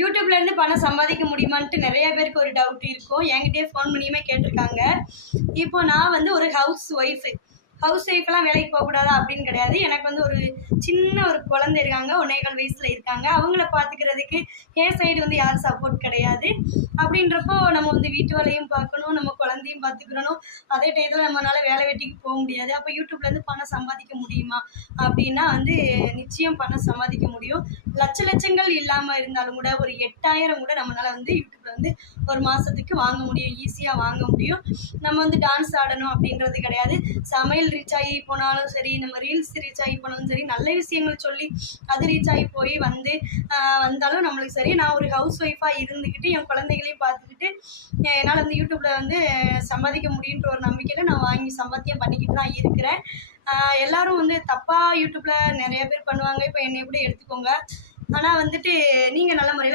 யூடியூப்லேருந்து பணம் சம்பாதிக்க முடியுமான்ட்டு நிறைய பேருக்கு ஒரு டவுட் இருக்கும். என்கிட்டயே ஃபோன் பண்ணியுமே கேட்டிருக்காங்க. இப்போ நான் வந்து ஒரு ஹவுஸ் ஒய்ஃப்லாம் வேலைக்கு போகக்கூடாதா அப்படின்னு கிடையாது. எனக்கு வந்து ஒரு சின்ன ஒரு குழந்தை இருக்காங்க, 1.25 வயசில் இருக்காங்க. அவங்கள பார்த்துக்கிறதுக்கு என் சைடு வந்து யாரும் சப்போர்ட் கிடையாது. அப்படின்றப்போ நம்ம வந்து வீட்டு வேலையும் பார்க்கணும், நம்ம குழந்தையும் பார்த்துக்கிறணும். அதே டயத்தில் நம்மளால் வேலை வெட்டிக்கு போக முடியாது. அப்போ யூடியூப்லேருந்து பணம் சம்பாதிக்க முடியுமா அப்படின்னா வந்து நிச்சயம் பணம் சம்பாதிக்க முடியும். லட்சங்கள் இல்லாமல் இருந்தாலும் கூட ஒரு 8,000 கூட நம்மளால் வந்து யூடியூப்ல வந்து ஒரு மாதத்துக்கு வாங்க முடியும், ஈஸியாக வாங்க முடியும். நம்ம வந்து டான்ஸ் ஆடணும் அப்படின்றது கிடையாது. சமையல் ரீச் ஆகி போனாலும் சரி, நம்ம ரீல்ஸ் ரீச் ஆகி போனாலும் சரி, நல்ல விஷயங்கள் சொல்லி அது ரீச் ஆகி போய் வந்தாலும் நம்மளுக்கு சரி. நான் ஒரு ஹவுஸ் ஒய்ஃபாக இருந்துக்கிட்டு என் குழந்தைகளையும் பார்த்துக்கிட்டு என்னால் வந்து யூடியூப்பில் வந்து சம்பாதிக்க முடியுன்ற ஒரு நம்பிக்கையில் நான் வாங்கி சம்பாத்தியம் பண்ணிக்கிட்டு தான் இருக்கிறேன். எல்லாரும் வந்து தப்பாக யூடியூப்பில் நிறைய பேர் பண்ணுவாங்க. இப்போ என்னை கூட எடுத்துக்கோங்க. ஆனால் வந்துட்டு நீங்கள் நல்ல முறையில்